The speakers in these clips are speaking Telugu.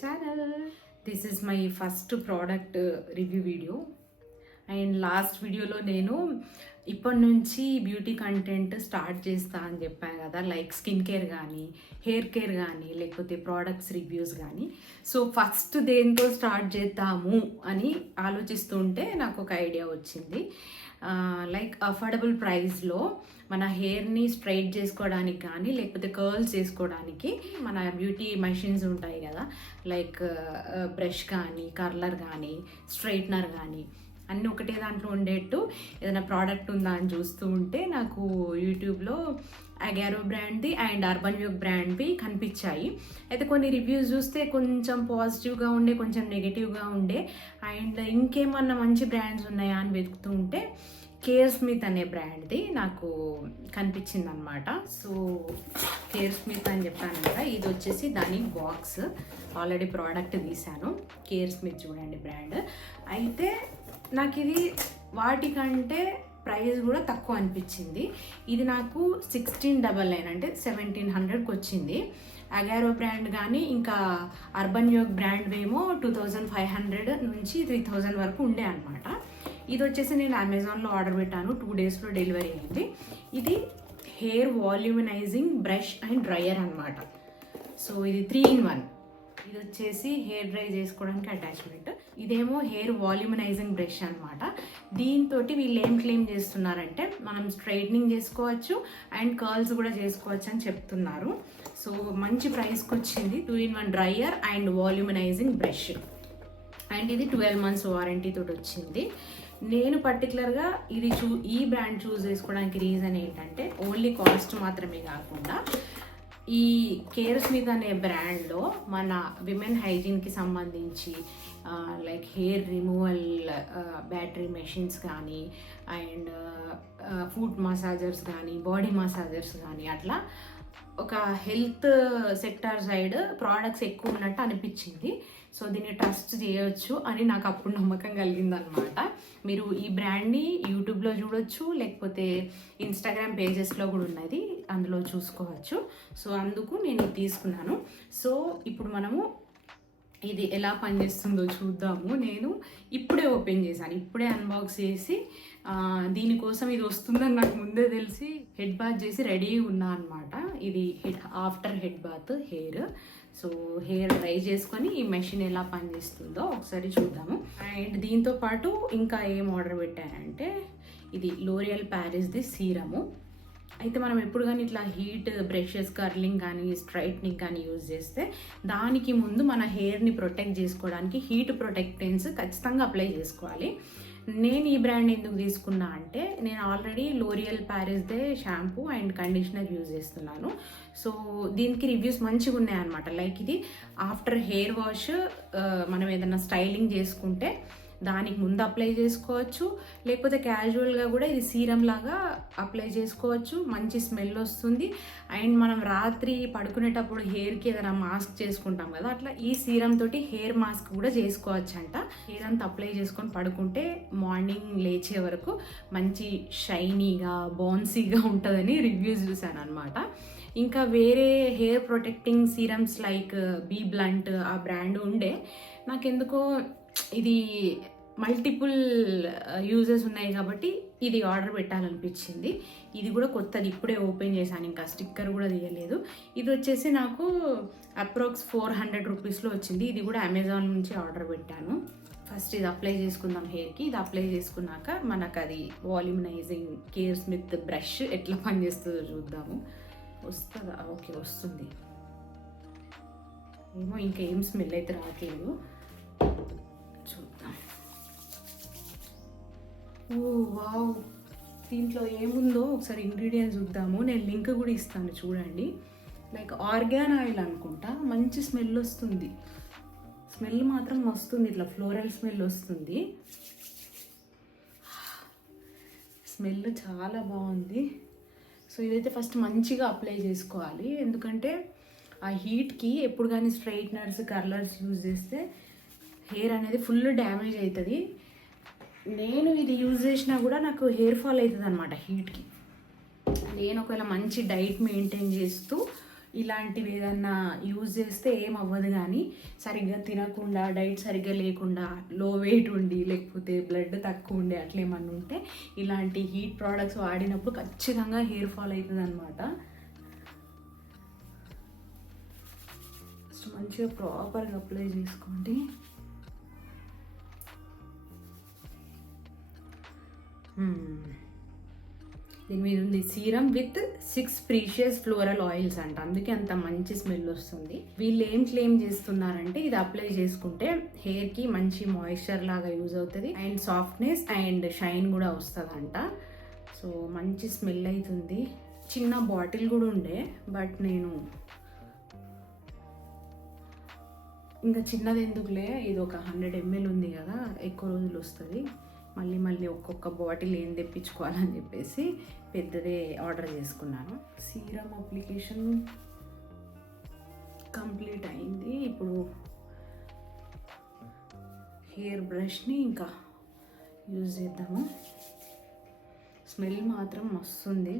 channel. This is my first product review video. And last వీడియోలో నేను ఇప్పటి నుంచి బ్యూటీ కంటెంట్ స్టార్ట్ చేస్తా అని చెప్పాను కదా, లైక్ స్కిన్ కేర్ కానీ హెయిర్ కేర్ కానీ లేకపోతే ప్రోడక్ట్స్ రివ్యూస్ కానీ. సో ఫస్ట్ దేంతో స్టార్ట్ చేద్దాము అని ఆలోచిస్తుంటే నాకు ఒక ఐడియా వచ్చింది. లైక్ అఫోర్డబుల్ ప్రైస్లో మన హెయిర్ని స్ట్రైట్ చేసుకోవడానికి కానీ లేకపోతే కర్ల్స్ చేసుకోవడానికి మన బ్యూటీ మెషిన్స్ ఉంటాయి కదా, లైక్ బ్రష్ కానీ కర్లర్ కానీ స్ట్రైట్నర్ కానీ అన్నీ ఒకటే దాంట్లో ఉండేట్టు ఏదైనా ప్రోడక్ట్ ఉందా అని చూస్తూ ఉంటే నాకు యూట్యూబ్లో అగారో బ్రాండ్ది అండ్ అర్బన్ యోగ్ బ్రాండ్వి కనిపించాయి. అయితే కొన్ని రివ్యూస్ చూస్తే కొంచెం పాజిటివ్గా ఉండే, కొంచెం నెగిటివ్గా ఉండే. అండ్ ఇంకేమన్నా మంచి బ్రాండ్స్ ఉన్నాయా అని వెతుకుతూ ఉంటే కేర్ స్మిత్ అనే బ్రాండ్ది నాకు కనిపించింది అనమాట. సో కేర్ స్మిత్ అని చెప్పాను కదా, ఇది వచ్చేసి దాని బాక్స్. ఆల్రెడీ ప్రోడక్ట్ తీశాను. కేర్ స్మిత్ చూడండి బ్రాండ్. అయితే నాకు ఇది వాటికంటే ప్రైస్ కూడా తక్కువ అనిపించింది. ఇది నాకు 1699 అంటే 1700కి వచ్చింది. అగారో బ్రాండ్ కానీ ఇంకా అర్బన్ యోగ్ బ్రాండ్ ఏమో 2500 నుంచి 3000 వరకు ఉండే అనమాట. ఇది వచ్చేసి నేను అమెజాన్లో ఆర్డర్ పెట్టాను, 2 డేస్లో డెలివరీ అయింది. ఇది హెయిర్ వాల్యూమినైజింగ్ బ్రష్ అండ్ డ్రయర్ అనమాట. సో ఇది 3 in 1. ఇది వచ్చేసి హెయిర్ డ్రై చేసుకోవడానికి అటాచ్మెంట్. ఇదేమో హెయిర్ వాల్యూమినైజింగ్ బ్రష్ అనమాట. దీంతో వీళ్ళు ఏం క్లెయిమ్ చేస్తున్నారంటే మనం స్ట్రైట్నింగ్ చేసుకోవచ్చు అండ్ కర్ల్స్ కూడా చేసుకోవచ్చు అని చెప్తున్నారు. సో మంచి ప్రైస్కి వచ్చింది. 2 in 1 dryer and volumizing brush. And ఇది 12 months వారంటీ తోటి వచ్చింది. నేను పర్టికులర్గా ఈ బ్రాండ్ చూస్ చేసుకోవడానికి రీజన్ ఏంటంటే ఓన్లీ కాస్ట్ మాత్రమే కాకుండా ఈ కేర్ స్మిత్ అనే బ్రాండ్లో మన విమెన్ హైజీన్కి సంబంధించి like hair removal battery machines కానీ అండ్ ఫుట్ మసాజర్స్ కానీ బాడీ మసాజర్స్ కానీ అట్లా ఒక హెల్త్ సెక్టార్ సైడ్ ప్రోడక్ట్స్ ఎక్కువ ఉన్నట్టు అనిపించింది. సో దీన్ని ట్రస్ట్ చేయొచ్చు అని నాకు అప్పుడు నమ్మకం కలిగిందనమాట. మీరు ఈ బ్రాండ్ని యూట్యూబ్లో చూడొచ్చు, లేకపోతే ఇన్స్టాగ్రామ్ పేజెస్లో కూడా ఉన్నది, అందులో చూసుకోవచ్చు. సో అందుకు నేను ఇది తీసుకున్నాను. సో ఇప్పుడు మనము ఇది ఎలా పనిచేస్తుందో చూద్దాము. నేను ఇప్పుడే ఓపెన్ చేశాను, ఇప్పుడే అన్బాక్స్ చేసి దీనికోసం ఇది వస్తుందని నాకు ముందే తెలిసి హెడ్ బాత్ చేసి రెడీ ఉన్నా అనమాట. ఇది after head bath hair. So hair dry చేసుకొని ఈ మెషిన్ ఎలా పనిచేస్తుందో ఒకసారి చూద్దాము. అండ్ దీంతో పాటు ఇంకా ఏం ఆర్డర్ పెట్టానంటే ఇది లోరియల్ ప్యారిస్ది సీరము. అయితే మనం ఎప్పుడు కానీ ఇట్లా హీట్ బ్రషెస్ కర్లింగ్ కానీ స్ట్రైట్నింగ్ కానీ యూజ్ చేస్తే దానికి ముందు మన హెయిర్ని ప్రొటెక్ట్ చేసుకోవడానికి హీట్ ప్రొటెక్టెన్స్ ఖచ్చితంగా అప్లై చేసుకోవాలి. నేను ఈ బ్రాండ్ ఎందుకు తీసుకున్నా అంటే నేను ఆల్రెడీ లోరియల్ ప్యారిస్దే షాంపూ అండ్ కండిషనర్ యూజ్ చేస్తున్నాను. సో దీనికి రివ్యూస్ మంచిగా ఉన్నాయన్నమాట. లైక్ ఇది ఆఫ్టర్ హెయిర్ వాష్ మనం ఏదైనా స్టైలింగ్ చేసుకుంటే దానికి ముందు అప్లై చేసుకోవచ్చు, లేకపోతే క్యాజువల్గా కూడా ఇది సీరం లాగా అప్లై చేసుకోవచ్చు. మంచి స్మెల్ వస్తుంది. అండ్ మనం రాత్రి పడుకునేటప్పుడు హెయిర్కి ఏదైనా మాస్క్ చేసుకుంటాం కదా, అట్లా ఈ సీరం తోటి హెయిర్ మాస్క్ కూడా చేసుకోవచ్చు అంట. హెయిర్ అంతా అప్లై చేసుకొని పడుకుంటే మార్నింగ్ లేచే వరకు మంచి షైనీగా బౌన్సీగా ఉంటుందని రివ్యూస్ చూశాను అనమాట. ఇంకా వేరే hair protecting serums like B Blunt ఆ బ్రాండ్ ఉండే, నాకెందుకో ఇది మల్టిపుల్ యూజెస్ ఉన్నాయి కాబట్టి ఇది ఆర్డర్ పెట్టాలనిపించింది. ఇది కూడా కొత్తది, ఇప్పుడే ఓపెన్ చేశాను, ఇంకా స్టిక్కర్ కూడా తీయలేదు. ఇది వచ్చేసి నాకు అప్రాక్స్ 400 రూపీస్లో వచ్చింది. ఇది కూడా అమెజాన్ నుంచి ఆర్డర్ పెట్టాను. ఫస్ట్ ఇది అప్లై చేసుకుందాం హెయిర్కి. ఇది అప్లై చేసుకున్నాక మనకు అది వాల్యూమినైజింగ్ కేర్ స్మిత్ బ్రష్ ఎట్లా పనిచేస్తుందో చూద్దాము. వస్తుందా? ఓకే, వస్తుంది. ఏమో ఇంకేం స్మెల్ అయితే రావట్లేదు, చూద్దాం. ఓ వావ్, దీంట్లో ఏముందో ఒకసారి ఇంగ్రీడియంట్స్ చూద్దాము. నేను లింక్ కూడా ఇస్తాను చూడండి. లైక్ ఆర్గాన్ ఆయిల్ అనుకుంటా. మంచి స్మెల్ వస్తుంది, స్మెల్ మాత్రం వస్తుంది, ఇట్లా ఫ్లోరల్ స్మెల్ వస్తుంది. స్మెల్ చాలా బాగుంది. సో ఇదైతే ఫస్ట్ మంచిగా అప్లై చేసుకోవాలి, ఎందుకంటే ఆ హీట్కి ఎప్పుడు కానీ స్ట్రైట్నర్స్ కర్లర్స్ యూజ్ చేస్తే హెయిర్ అనేది ఫుల్ డ్యామేజ్ అవుతుంది. నేను ఇది యూజ్ చేసినా కూడా నాకు హెయిర్ ఫాల్ అవుతుంది అనమాట హీట్కి. నేను ఒకవేళ మంచి డైట్ మెయింటైన్ చేస్తూ ఇలాంటివి ఏదన్నా యూజ్ చేస్తే ఏం అవ్వదు, కానీ సరిగ్గా తినకుండా డైట్ సరిగ్గా లేకుండా లో వెయిట్ ఉండి లేకపోతే బ్లడ్ తక్కువ ఉండి అట్లా ఏమన్నా ఉంటే ఇలాంటి హీట్ ప్రోడక్ట్స్ వాడినప్పుడు ఖచ్చితంగా హెయిర్ ఫాల్ అవుతుంది అనమాట. ఫస్ట్ మంచిగా ప్రాపర్గా అప్లై చేసుకోండి. దీని మీద ఉంది serum with 6 precious floral oils అంట, అందుకే అంత మంచి స్మెల్ వస్తుంది. వీళ్ళు ఏం క్లెయిమ్ చేస్తున్నారంటే ఇది అప్లై చేసుకుంటే హెయిర్కి మంచి మాయిశ్చర్ లాగా యూజ్ అవుతుంది అండ్ సాఫ్ట్నెస్ అండ్ షైన్ కూడా వస్తుందంట. సో మంచి స్మెల్ అవుతుంది. చిన్న బాటిల్ కూడా ఉండే, బట్ నేను ఇంకా చిన్నది ఎందుకులే, ఇది ఒక 100 ml ఉంది కదా, ఎక్కువ రోజులు వస్తుంది, మళ్ళీ ఒక్కొక్క బాటిల్ ఏం తెప్పించుకోవాలని చెప్పేసి పెద్దదే ఆర్డర్ చేసుకున్నాను. సీరం అప్లికేషన్ కంప్లీట్ అయింది. ఇప్పుడు హెయిర్ బ్రష్ని ఇంకా యూజ్ చేద్దాము. స్మెల్ మాత్రం వస్తుంది.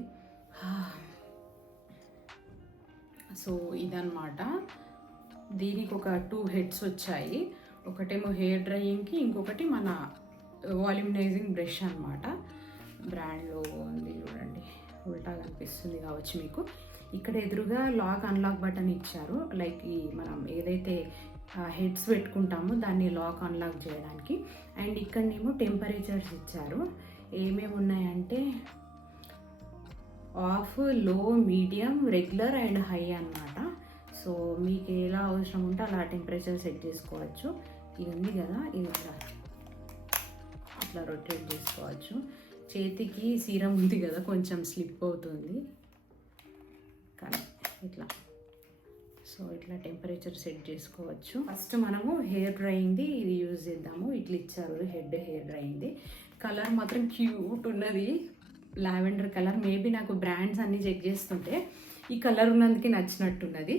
సో ఇదన్నమాట. దీనికి ఒక 2 హెడ్స్ వచ్చాయి. ఒకటేమో హెయిర్ డ్రైయింగ్కి, ఇంకొకటి మన వాల్యూమినైజింగ్ బ్రష్ అనమాట. బ్రాండ్లో ఉంది చూడండి, ఉల్టా కనిపిస్తుంది కావచ్చు మీకు. ఇక్కడ ఎదురుగా లాక్ అన్లాక్ బటన్ ఇచ్చారు, లైక్ ఈ మనం ఏదైతే హెడ్స్ పెట్టుకుంటామో దాన్ని లాక్ అన్లాక్ చేయడానికి. అండ్ ఇక్కడనేమో టెంపరేచర్స్ ఇచ్చారు. ఏమేమి ఉన్నాయంటే ఆఫ్, లో, మీడియం, రెగ్యులర్ అండ్ హై అన్నమాట. సో మీకు ఎలా అవసరం ఉంటే అలా టెంపరేచర్ సెట్ చేసుకోవచ్చు. ఇది ఉంది కదా, ఇది అట్లా రొటేట్ చేసుకోవచ్చు. చేతికి సీరం ఉంది కదా, కొంచెం స్లిప్ అవుతుంది కానీ ఇట్లా. సో ఇట్లా టెంపరేచర్ సెట్ చేసుకోవచ్చు. ఫస్ట్ మనము హెయిర్ డ్రైయింగ్ది ఇది యూజ్ చేద్దాము. ఇట్లా ఇచ్చారు హెయిర్ డ్రైయింగ్ది. కలర్ మాత్రం క్యూట్ ఉన్నది, లావెండర్ కలర్. మేబీ నాకు బ్రాండ్స్ అన్నీ చెక్ చేస్తుంటే ఈ కలర్ ఉన్నందుకే నచ్చినట్టున్నది.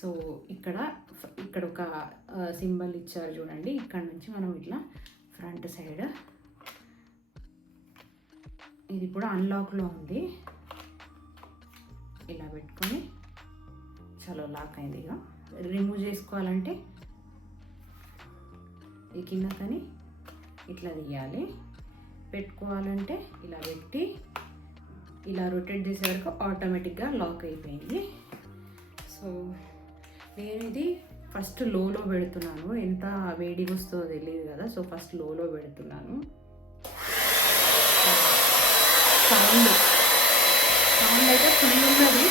సో ఇక్కడ ఒక సింబల్ ఇచ్చారు చూడండి, ఇక్కడ నుంచి మనం ఇట్లా ఫ్రంట్ సైడ్, ఇది కూడా అన్లాక్లో ఉంది, ఇలా పెట్టుకొని చలో లాక్ అయింది. ఇక రిమూవ్ చేసుకోవాలంటే ఈ కింద కానీ ఇట్లా తీయాలి, పెట్టుకోవాలంటే ఇలా పెట్టి ఇలా రొటేట్ చేసే వరకు ఆటోమేటిక్గా లాక్ అయిపోయింది. సో నేను ఇది ఫస్ట్ లోలో పెడుతున్నాను, ఎంత వేడిగా వస్తుందో తెలియదు కదా. సో ఫస్ట్ లోలో పెడుతున్నాను. సౌండ్ అయితే ఫుల్ ఉన్నది.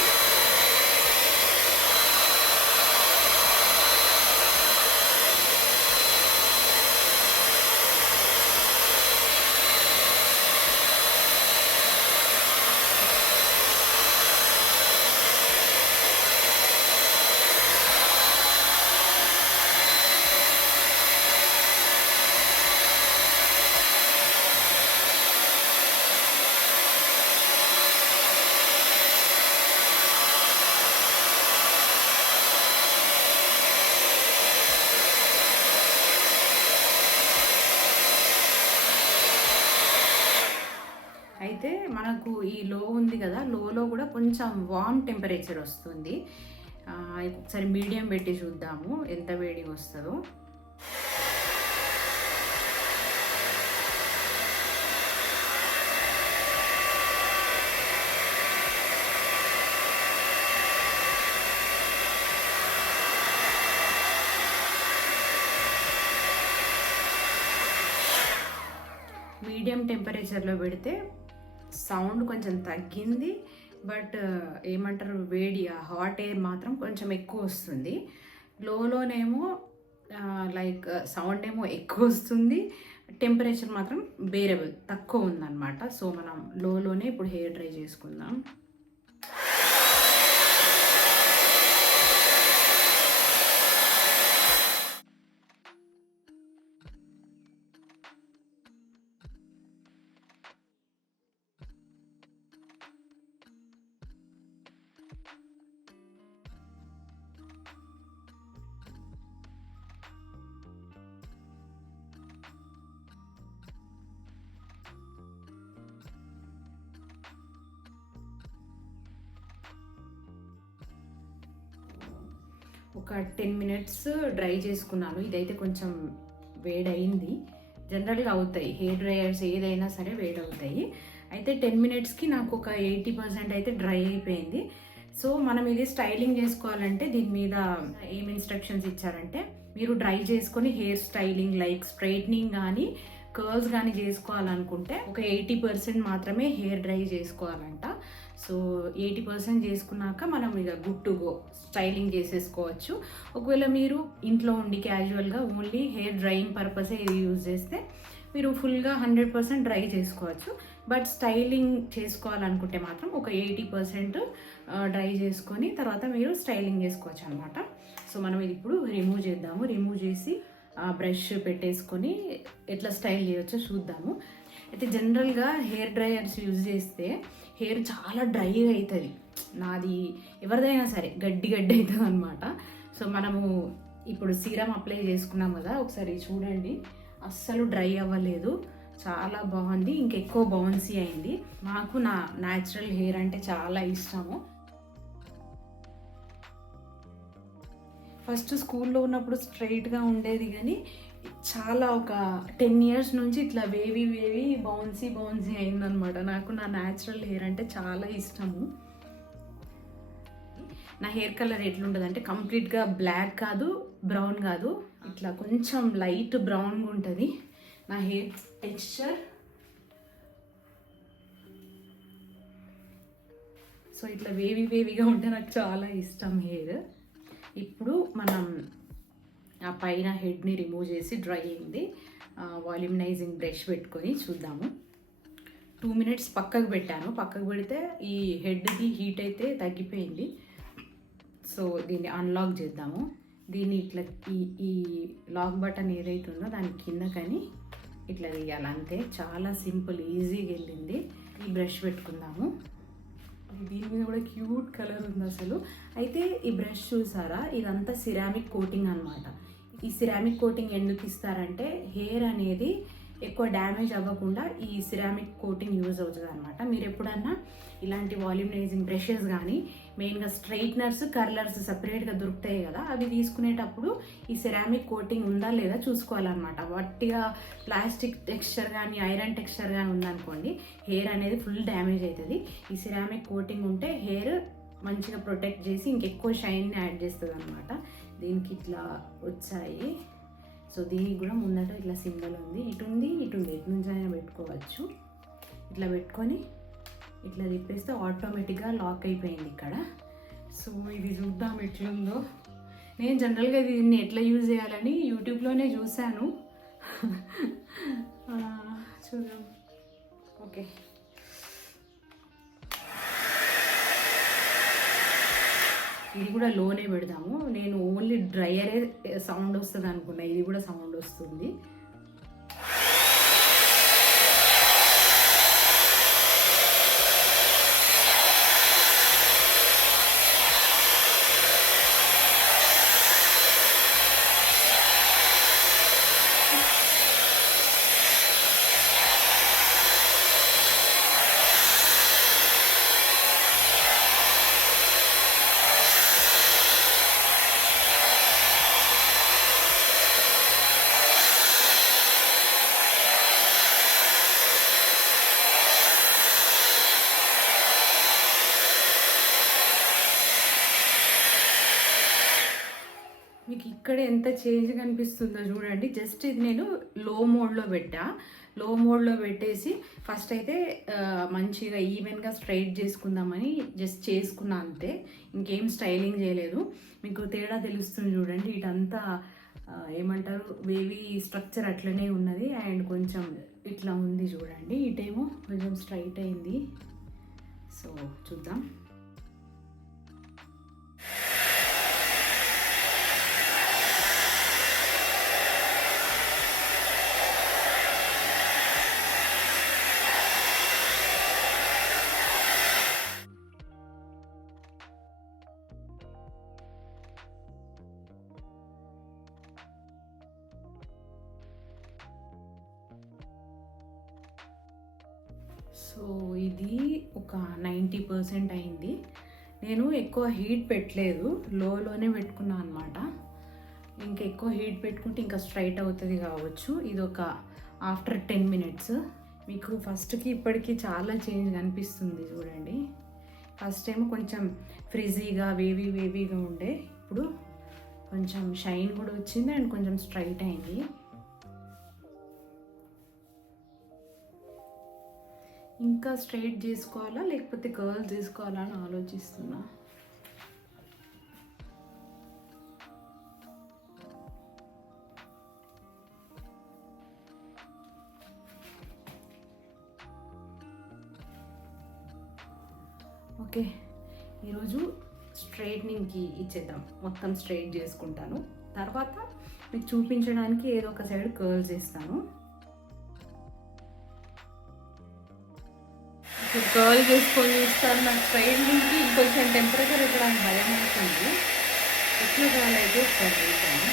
అయితే మనకు ఈ లో ఉంది కదా, లోలో కూడా కొంచెం వార్మ్ టెంపరేచర్ వస్తుంది. ఒకసారి మీడియం పెట్టి చూద్దాము ఎంత వేడిగా వస్తుందో. మీడియం టెంపరేచర్లో పెడితే సౌండ్ కొంచెం తగ్గింది, బట్ ఏమంటారు వేడి హాట్ ఎయిర్ మాత్రం కొంచెం ఎక్కువ వస్తుంది. లోనేమో లైక్ సౌండ్ ఏమో ఎక్కువ వస్తుంది, టెంపరేచర్ మాత్రం బేరబుల్ తక్కువ ఉందన్నమాట. సో మనం లోనే ఇప్పుడు హెయిర్ డ్రై చేసుకుందాం. ఒక 10 మినిట్స్ డ్రై చేసుకున్నాను. ఇదైతే కొంచెం వేడయింది. జనరల్గా అవుతాయి హెయిర్ డ్రైయర్స్ ఏదైనా సరే వేడవుతాయి. అయితే 10 మినిట్స్కి నాకు ఒక 80% అయితే డ్రై అయిపోయింది. సో మనం ఇది స్టైలింగ్ చేసుకోవాలంటే దీని మీద ఏం ఇన్స్ట్రక్షన్స్ ఇచ్చారంటే, మీరు డ్రై చేసుకొని హెయిర్ స్టైలింగ్ లైక్ స్ట్రైట్నింగ్ కానీ కర్ల్స్ కానీ చేసుకోవాలనుకుంటే ఒక 80% మాత్రమే హెయిర్ డ్రై చేసుకోవాలంట. సో 80% చేసుకున్నాక మనం ఇక గుడ్ టు గో స్టైలింగ్ చేసేసుకోవచ్చు. ఒకవేళ మీరు ఇంట్లో ఉండి క్యాజువల్గా ఓన్లీ హెయిర్ డ్రైయింగ్ పర్పసే ఇది యూజ్ చేస్తే మీరు ఫుల్గా 100% డ్రై చేసుకోవచ్చు. బట్ స్టైలింగ్ చేసుకోవాలనుకుంటే మాత్రం ఒక 80% డ్రై చేసుకొని తర్వాత మీరు స్టైలింగ్ చేసుకోవచ్చు అనమాట. సో మనం ఇది ఇప్పుడు రిమూవ్ చేద్దాము. రిమూవ్ చేసి బ్రష్ పెట్టేసుకొని ఎట్లా స్టైల్ చేయొచ్చో చూద్దాము. అయితే జనరల్గా హెయిర్ డ్రైయర్స్ యూజ్ చేస్తే హెయిర్ చాలా డ్రైగా అవుతుంది. నాది ఎవరిదైనా సరే గడ్డి అవుతుంది అనమాట. సో మనము ఇప్పుడు సీరం అప్లై చేసుకున్నాం కదా, ఒకసారి చూడండి, అస్సలు డ్రై అవ్వలేదు, చాలా బాగుంది, ఇంకెక్కువ బౌన్సీ అయింది. నాకు నా న్యాచురల్ హెయిర్ అంటే చాలా ఇష్టము. ఫస్ట్ స్కూల్లో ఉన్నప్పుడు స్ట్రైట్గా ఉండేది, కానీ చాలా ఒక 10 ఇయర్స్ నుంచి ఇట్లా వేవీ బౌన్సీ అయిందనమాట. నాకు నా న్యాచురల్ హెయిర్ అంటే చాలా ఇష్టము. నా హెయిర్ కలర్ ఎట్లుంటుంది అంటే కంప్లీట్గా బ్లాక్ కాదు, బ్రౌన్ కాదు, ఇట్లా కొంచెం లైట్ బ్రౌన్గా ఉంటుంది నా హెయిర్ టెక్స్చర్. సో ఇట్లా వేవీగా ఉంటే నాకు చాలా ఇష్టం హెయిర్. ఇప్పుడు మనం ఆ పైన హెడ్ని రిమూవ్ చేసి డ్రై అయింది వాల్యూమినైజింగ్ బ్రష్ పెట్టుకొని చూద్దాము. 2 మినిట్స్ పక్కకు పెట్టాను. పక్కకు పెడితే ఈ హెడ్ది హీట్ అయితే తగ్గిపోయింది. సో దీన్ని అన్లాక్ చేద్దాము. దీన్ని ఇట్లా ఈ లాక్ బటన్ ఏదైతే ఉందో దాని కింద కానీ ఇట్లా తీయాలి, అంతే. చాలా సింపుల్, ఈజీగా వెళ్ళింది. ఈ బ్రష్ పెట్టుకుందాము. దీని మీద కూడా క్యూట్ కలర్ ఉంది అసలు. అయితే ఈ బ్రష్ చూసారా, ఇదంతా సిరామిక్ కోటింగ్ అనమాట. ఈ సిరామిక్ కోటింగ్ ఎందుకు ఇస్తారంటే హెయిర్ అనేది ఎక్కువ డ్యామేజ్ అవ్వకుండా ఈ సిరామిక్ కోటింగ్ యూజ్ అవుతుంది అనమాట. మీరు ఎప్పుడన్నా ఇలాంటి వాల్యూమినైజింగ్ బ్రషెస్ కానీ మెయిన్గా స్ట్రైట్నర్స్, కర్లర్స్ సపరేట్గా దొరుకుతాయి కదా, అవి తీసుకునేటప్పుడు ఈ సిరామిక్ కోటింగ్ ఉందా లేదా చూసుకోవాలన్నమాట. వట్టిగా ప్లాస్టిక్ టెక్స్చర్ కానీ ఐరన్ టెక్స్చర్ కానీ ఉందనుకోండి హెయిర్ అనేది ఫుల్ డ్యామేజ్ అవుతుంది. ఈ సిరామిక్ కోటింగ్ ఉంటే హెయిర్ మంచిగా ప్రొటెక్ట్ చేసి ఇంకెక్కువ షైన్ని యాడ్ చేస్తుంది అనమాట. దీనికి ఇట్లా వచ్చాయి. సో దీనికి కూడా ముందట ఇట్లా సింబల్ ఉంది, ఇటు నుంచి అయినా పెట్టుకోవచ్చు. ఇట్లా పెట్టుకొని ఇట్లా తిప్పేస్తే ఆటోమేటిక్గా లాక్ అయిపోయింది ఇక్కడ. సో ఇది చూద్దాం ఎట్లుందో. నేను జనరల్గా దీన్ని ఎట్లా యూజ్ చేయాలని యూట్యూబ్లోనే చూశాను. చూద్దాం. ఓకే, ఇది కూడా లోనే పెడదాము. నేను ఓన్లీ డ్రైయరే సౌండ్ వస్తుంది అనుకున్నా, ఇది కూడా సౌండ్ వస్తుంది. మీకు ఇక్కడ ఎంత చేంజ్ కనిపిస్తుందో చూడండి. జస్ట్ ఇది నేను లో మోడ్లో పెట్టేసి ఫస్ట్ అయితే మంచిగా ఈవెన్గా స్ట్రైట్ చేసుకుందామని జస్ట్ చేసుకున్నా, అంతే. ఇంకేం స్టైలింగ్ చేయలేదు. మీకు తేడా తెలుస్తుంది చూడండి. ఇటంతా ఏమంటారు వేవీ స్ట్రక్చర్ అట్లనే ఉన్నది అండ్ కొంచెం ఇట్లా ఉంది చూడండి. ఇటేమో కొంచెం స్ట్రైట్ అయింది. సో చూద్దాం. సో ఇది ఒక 90% అయింది. నేను ఎక్కువ హీట్ పెట్టలేదు, లోనే పెట్టుకున్నాను అనమాట. ఇంకా ఎక్కువ హీట్ పెట్టుకుంటే ఇంకా స్ట్రైట్ అవుతుంది కావచ్చు. ఇది ఒక ఆఫ్టర్ 10 minutes. మీకు ఫస్ట్కి ఇప్పటికీ చాలా చేంజ్ కనిపిస్తుంది చూడండి. ఫస్ట్ టైం కొంచెం ఫ్రిజీగా వేవీగా ఉండే, ఇప్పుడు కొంచెం షైన్ కూడా వచ్చింది అండ్ కొంచెం స్ట్రైట్ అయింది. ఇంకా స్ట్రైట్ చేసుకోవాలా లేకపోతే కర్ల్ చేసుకోవాలా అని ఆలోచిస్తున్నా. ఓకే, ఈరోజు స్ట్రైట్నింగ్కి ఇచ్చేద్దాం. మొత్తం స్ట్రైట్ చేసుకుంటాను, తర్వాత మీకు చూపించడానికి ఏదో ఒక సైడ్ కర్ల్ చేస్తాను. కర్ల్ చేసుకొని ఇస్తాను. నాకు స్ట్రైట్నింగ్కి ఇంకొంచెం టెంపరేచర్ ఎక్కడానికి భయం అవుతుంది. ఎట్లా కావాలైతే ఒకసారి చూస్తాను.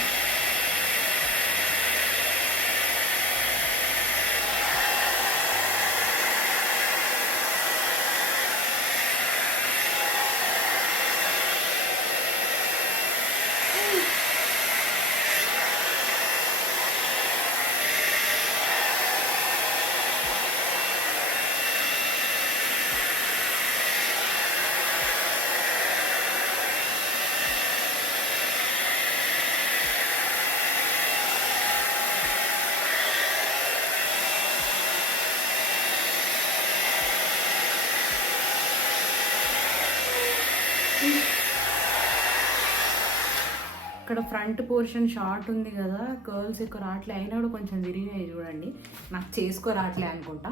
ఇక్కడ ఫ్రంట్ పోర్షన్ షార్ట్ ఉంది కదా, కర్ల్స్ ఎక్కువ రావట్లే, అయినా కూడా కొంచెం విరిగాయి చూడండి. నాకు చేసుకోరావట్లే అనుకుంటా.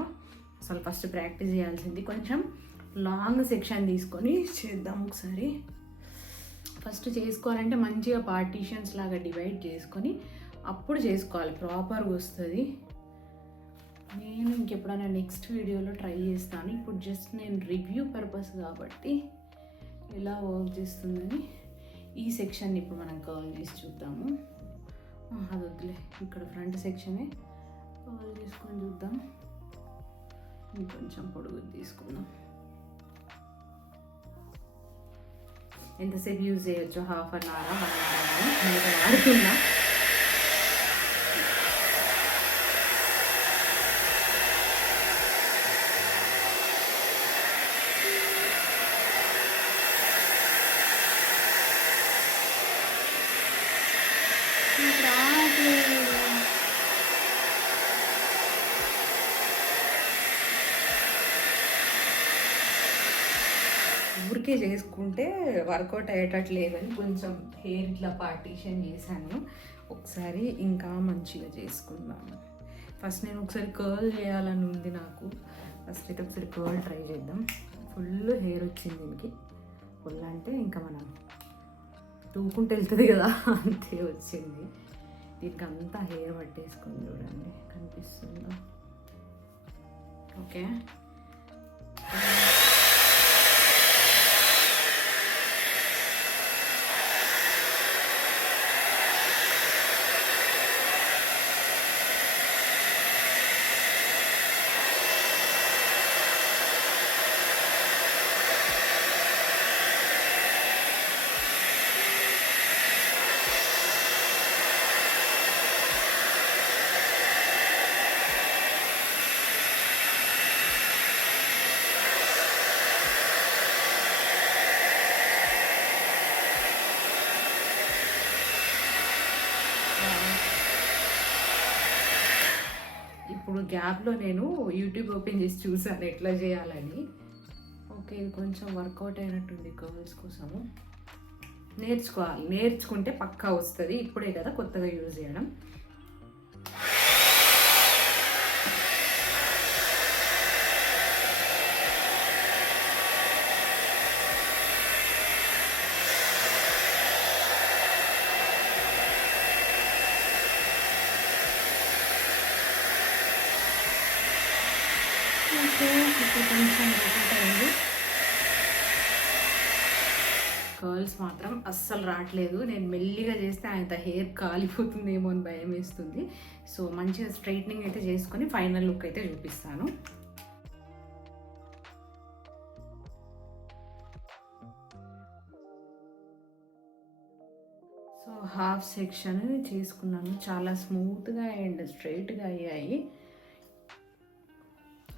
అసలు ఫస్ట్ ప్రాక్టీస్ చేయాల్సింది. కొంచెం లాంగ్ సెక్షన్ తీసుకొని చేద్దాం ఒకసారి. ఫస్ట్ చేసుకోవాలంటే మంచిగా పార్టీషన్స్ లాగా డివైడ్ చేసుకొని అప్పుడు చేసుకోవాలి, ప్రాపర్గా వస్తుంది. నేను ఇంకెప్పుడైనా నెక్స్ట్ వీడియోలో ట్రై చేస్తాను. ఇప్పుడు జస్ట్ నేను రివ్యూ పర్పస్ కాబట్టి ఎలా వర్క్ చేస్తుందని ఈ సెక్షన్ ఇప్పుడు మనం కర్ల్ చేసి చూద్దాము. అది వద్దులే, ఇక్కడ ఫ్రంట్ సెక్షనే కర్ల్ చేసుకొని చూద్దాం. ఇంకొంచెం పొడుగు తీసుకుందాం. ఎంతసేపు యూజ్ చేయొచ్చు, 1/2 hour 1 hour నేను వాడుతున్నా. ఊరికే చేసుకుంటే వర్కౌట్ అయ్యేటట్లేదని కొంచెం హెయిర్ ఇట్లా పార్టీషన్ చేశాను. ఒకసారి ఇంకా మంచిగా చేసుకుందాము. ఫస్ట్ నేను ఒకసారి కర్ల్ చేయాలని ఉంది నాకు. ఫస్ట్ అయితే ఒకసారి కర్ల్ ట్రై చేద్దాం. ఫుల్ హెయిర్ వచ్చింది దీనికి. ఫుల్ అంటే ఇంకా మనం తూకుంటే వెళ్తుంది కదా, అంతే వచ్చింది. దీనికి అంతా హెయిర్ పట్టేసుకొని చూడండి, కనిపిస్తుందా? ఓకే, ఇప్పుడు గ్యాప్లో నేను యూట్యూబ్ ఓపెన్ చేసి చూసాను ఎట్లా చేయాలని. ఓకే, ఇది కొంచెం వర్కౌట్ అయినట్టుంది గర్ల్స్ కోసము. నేర్చుకోవాలి, నేర్చుకుంటే పక్కా వస్తుంది. ఇప్పుడే కదా కొత్తగా యూజ్ చేయడం. కొంచెం అయింది. కర్ల్స్ మాత్రం అస్సలు రావట్లేదు. నేను మెల్లిగా చేస్తే ఆయన హెయిర్ కాలిపోతుందేమో అని భయం వేస్తుంది. సో మంచిగా స్ట్రైట్నింగ్ అయితే చేసుకొని ఫైనల్ లుక్ అయితే చూపిస్తాను. సో హాఫ్ సెక్షన్ చేసుకున్నాను, చాలా స్మూత్గా అండ్ స్ట్రైట్గా అయ్యాయి.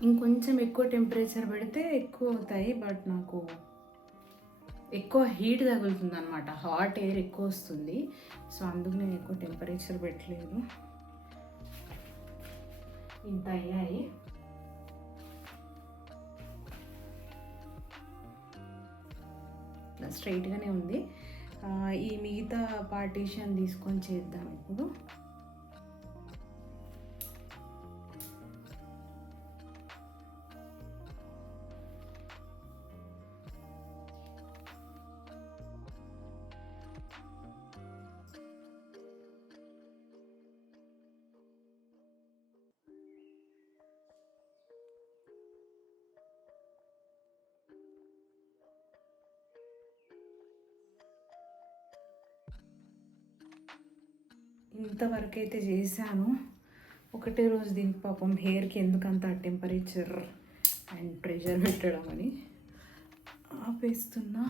ఇంకొంచెం ఎక్కువ టెంపరేచర్ పెడితే ఎక్కువ అవుతాయి, బట్ నాకు ఎక్కువ హీట్ తగులుతుంది అనమాట, హాట్ ఎయిర్ ఎక్కువ వస్తుంది. సో అందుకు నేను ఎక్కువ టెంపరేచర్ పెట్టలేదు. ఇంత అయ్యాయి. ఇట్లా స్ట్రైట్గానే ఉంది. ఈ మిగతా పార్టీషన్ తీసుకొని చేద్దాం ఇప్పుడు. ఇంతవరకు అయితే చేశాను. ఒకటే రోజు దీనికి పాపం హెయిర్కి ఎందుకంత టెంపరేచర్ అండ్ ప్రెషర్ పెట్టడం అని ఆపేస్తున్నా.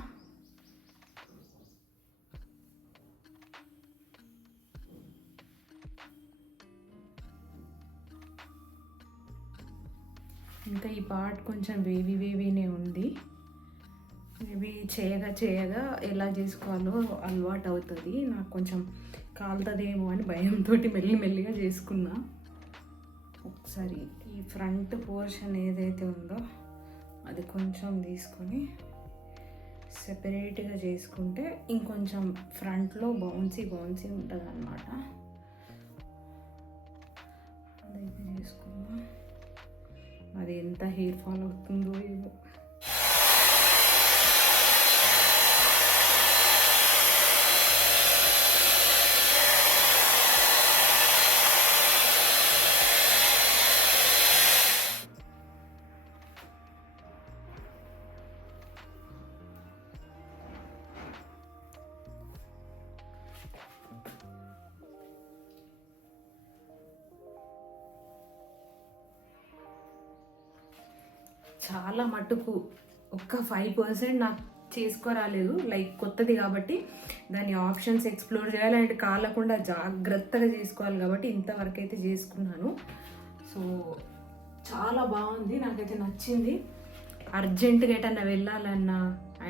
ఇంకా ఈ పార్ట్ కొంచెం వేవీనే ఉంది. మేబీ చేయగా ఎలా చేసుకోవాలో అలవాటు అవుతుంది. నాకు కొంచెం కాలుతుందేమో అని భయంతో మెల్లిగా చేసుకున్నా. ఒకసారి ఈ ఫ్రంట్ పోర్షన్ ఏదైతే ఉందో అది కొంచెం తీసుకొని సెపరేట్గా చేసుకుంటే ఇంకొంచెం ఫ్రంట్లో బౌన్సీ ఉంటుంది అన్నమాట. అదైతే చేసుకున్నా. అది ఎంత హెయిర్ ఫాల్ అవుతుందో ఏమో. చాలా మటుకు ఒక్క 5% నాకు చేసుకోరాలేదు. లైక్ కొత్తది కాబట్టి దాని ఆప్షన్స్ ఎక్స్ప్లోర్ చేయాలి అండ్ కాలకుండా జాగ్రత్తగా చేసుకోవాలి కాబట్టి ఇంతవరకు అయితే చేసుకున్నాను. సో చాలా బాగుంది, నాకైతే నచ్చింది. అర్జెంటుగా ఎటన్నా వెళ్ళాలన్నా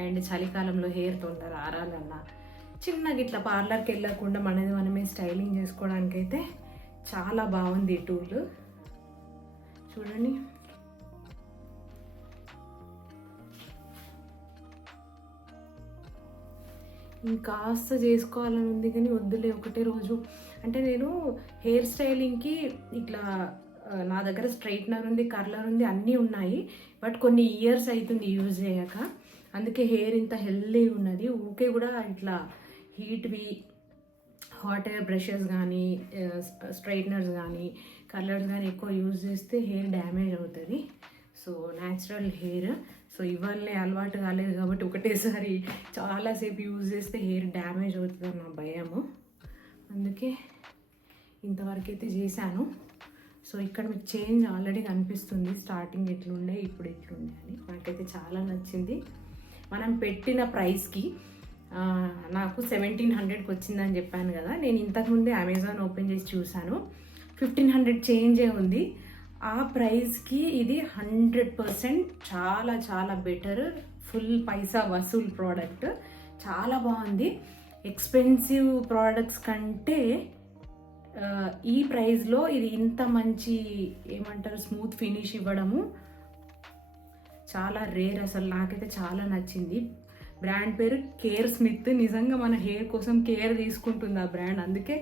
అండ్ చలికాలంలో హెయిర్ తొందర ఆరాలన్నా చిన్నగా ఇట్లా పార్లర్కి వెళ్ళకుండా మనది మనమే స్టైలింగ్ చేసుకోవడానికైతే చాలా బాగుంది ఈ టూల్. చూడండి, ఇంకాస్త చేసుకోవాలని ఉంది కానీ వద్దులే ఒకటే రోజు. అంటే నేను హెయిర్ స్టైలింగ్కి ఇట్లా నా దగ్గర స్ట్రైట్నర్ ఉంది, కర్లర్ ఉంది, అన్నీ ఉన్నాయి. బట్ కొన్ని ఇయర్స్ అవుతుంది యూజ్ చేయక, అందుకే హెయిర్ ఇంత హెల్దీగా ఉన్నది. ఊకే కూడా ఇట్లా హీట్వి హాట్ ఎయిర్ బ్రషెస్ కానీ స్ట్రైట్నర్స్ కానీ కలర్స్ కానీ ఎక్కువ యూజ్ చేస్తే హెయిర్ డ్యామేజ్ అవుతుంది. సో న్యాచురల్ హెయిర్, సో ఇవాళనే అలవాటు కాలేదు కాబట్టి ఒకటేసారి చాలాసేపు యూజ్ చేస్తే హెయిర్ డ్యామేజ్ అవుతుంది నా భయము. అందుకే ఇంతవరకు అయితే చేశాను. సో ఇక్కడ మీకు చేంజ్ ఆల్రెడీ కనిపిస్తుంది, స్టార్టింగ్ ఎట్లుండే ఇప్పుడు ఎట్లుండే అని. నాకైతే చాలా నచ్చింది. మనం పెట్టిన ప్రైస్కి నాకు 1700కి వచ్చిందని చెప్పాను కదా. నేను ఇంతకుముందే అమెజాన్ ఓపెన్ చేసి చూశాను, 1500 చేంజే ఉంది. ఆ ప్రైస్కి ఇది 100% చాలా చాలా బెటర్, ఫుల్ పైసా వసూల్ ప్రోడక్ట్. చాలా బాగుంది. ఎక్స్పెన్సివ్ ప్రోడక్ట్స్ కంటే ఈ ప్రైస్లో ఇది ఇంత మంచి ఏమంటారు స్మూత్ ఫినిష్ ఇవ్వడము చాలా రేర్. అసలు నాకైతే చాలా నచ్చింది. బ్రాండ్ పేరు కేర్ స్మిత్. నిజంగా మన హెయిర్ కోసం కేర్ తీసుకుంటుంది ఆ బ్రాండ్, అందుకే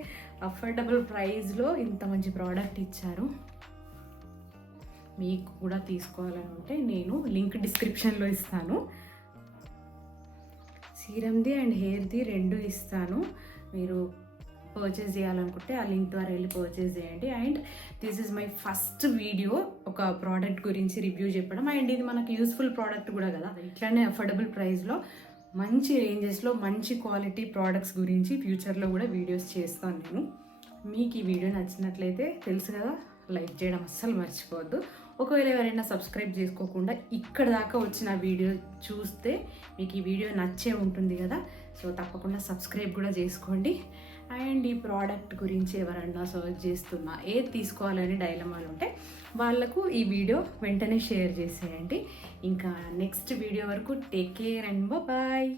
అఫోర్డబుల్ ప్రైస్లో ఇంత మంచి ప్రోడక్ట్ ఇచ్చారు. మీకు కూడా తీసుకోవాలనుకుంటే నేను లింక్ డిస్క్రిప్షన్లో ఇస్తాను. సీరమ్ది అండ్ హెయిర్ది రెండు ఇస్తాను. మీరు పర్చేస్ చేయాలనుకుంటే ఆ లింక్ ద్వారా వెళ్ళి పర్చేస్ చేయండి. And this is my first video ఒక ప్రోడక్ట్ గురించి రివ్యూ చెప్పడం. అండ్ ఇది మనకు యూస్ఫుల్ ప్రోడక్ట్ కూడా కదా. ఇట్లానే అఫోర్డబుల్ ప్రైస్లో మంచి రేంజెస్లో మంచి క్వాలిటీ ప్రోడక్ట్స్ గురించి ఫ్యూచర్లో కూడా వీడియోస్ చేస్తాను నేను. మీకు ఈ వీడియో నచ్చినట్లయితే తెలుసు కదా, లైక్ చేయడం అస్సలు మర్చిపోవద్దు. ఒకవేళ ఎవరైనా సబ్స్క్రైబ్ చేసుకోకుండా ఇక్కడ దాకా వచ్చిన వీడియో చూస్తే మీకు ఈ వీడియో నచ్చే ఉంటుంది కదా, సో తప్పకుండా సబ్స్క్రైబ్ కూడా చేసుకోండి. అండ్ ఈ ప్రోడక్ట్ గురించి ఎవరన్నా సర్చ్ చేస్తున్నా ఏది తీసుకోవాలని డైలమాలు ఉంటే వాళ్ళకు ఈ వీడియో వెంటనే షేర్ చేసేయండి. ఇంకా నెక్స్ట్ వీడియో వరకు take care and bye.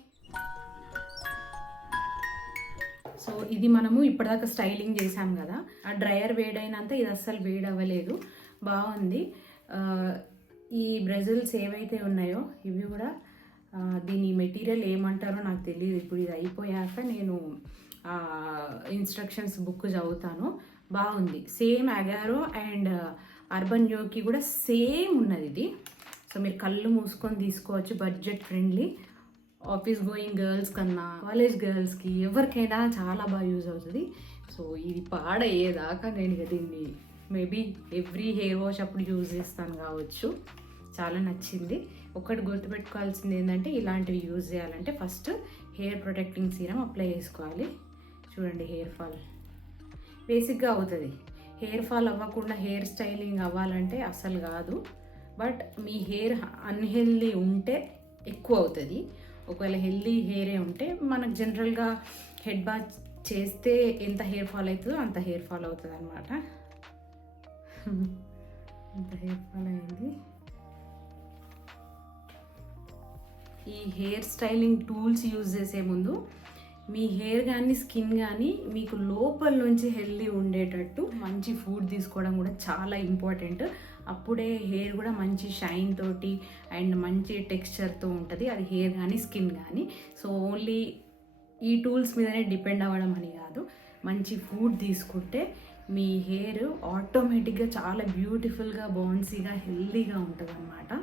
So ఇది మనము ఇప్పటిదాకా స్టైలింగ్ చేసాం కదా, ఆ డ్రయర్ వేడైనంత ఇది అస్సలు వేడి అవ్వలేదు, బాగుంది. ఈ బ్రెజిల్స్ ఏవైతే ఉన్నాయో ఇవి కూడా దీని మెటీరియల్ ఏమంటారో నాకు తెలియదు. ఇప్పుడు ఇది అయిపోయాక నేను ఇన్స్ట్రక్షన్స్ బుక్ చదువుతాను. బాగుంది, సేమ్ అగారో అండ్ అర్బన్ యోకి కూడా సేమ్ ఉన్నది ఇది. సో మీరు కళ్ళు మూసుకొని తీసుకోవచ్చు, budget friendly. Office going girls కన్నా కాలేజ్ గర్ల్స్కి ఎవరికైనా చాలా బాగా యూజ్ అవుతుంది. సో ఇది పాడయ్యేదాకా నేను ఇక దీన్ని మేబీ ఎవ్రీ హెయిర్ వాష్ అప్పుడు యూజ్ చేస్తాను కావచ్చు. చాలా నచ్చింది. ఒకటి గుర్తుపెట్టుకోవాల్సింది ఏంటంటే ఇలాంటివి యూజ్ చేయాలంటే first hair protecting serum apply చేసుకోవాలి. చూడండి హెయిర్ ఫాల్ బేసిక్గా అవుతుంది. హెయిర్ ఫాల్ అవ్వకుండా హెయిర్ స్టైలింగ్ అవ్వాలంటే అసలు కాదు. బట్ మీ హెయిర్ అన్హెల్దీ ఉంటే ఎక్కువ అవుతుంది. ఒకవేళ హెల్దీ హెయిరే ఉంటే మనకు జనరల్గా హెడ్ బాత్ చేస్తే ఎంత హెయిర్ ఫాల్ అవుతుందో అంత హెయిర్ ఫాల్ అవుతుంది అనమాట. అంత హెయిర్ ఫాల్ అయింది. ఈ హెయిర్ స్టైలింగ్ టూల్స్ యూజ్ చేసే ముందు మీ హెయిర్ కానీ స్కిన్ కానీ మీకు లోపల నుంచి హెల్దీ ఉండేటట్టు మంచి ఫుడ్ తీసుకోవడం కూడా చాలా ఇంపార్టెంట్. అప్పుడే హెయిర్ కూడా మంచి షైన్ తోటి అండ్ మంచి టెక్స్చర్తో ఉంటుంది, అది హెయిర్ కానీ స్కిన్ కానీ. సో ఓన్లీ ఈ టూల్స్ మీదనే డిపెండ్ అవ్వడం అని కాదు, మంచి ఫుడ్ తీసుకుంటే మీ హెయిర్ ఆటోమేటిక్గా చాలా బ్యూటిఫుల్గా బౌన్సీగా హెల్దీగా ఉంటుంది అన్నమాట.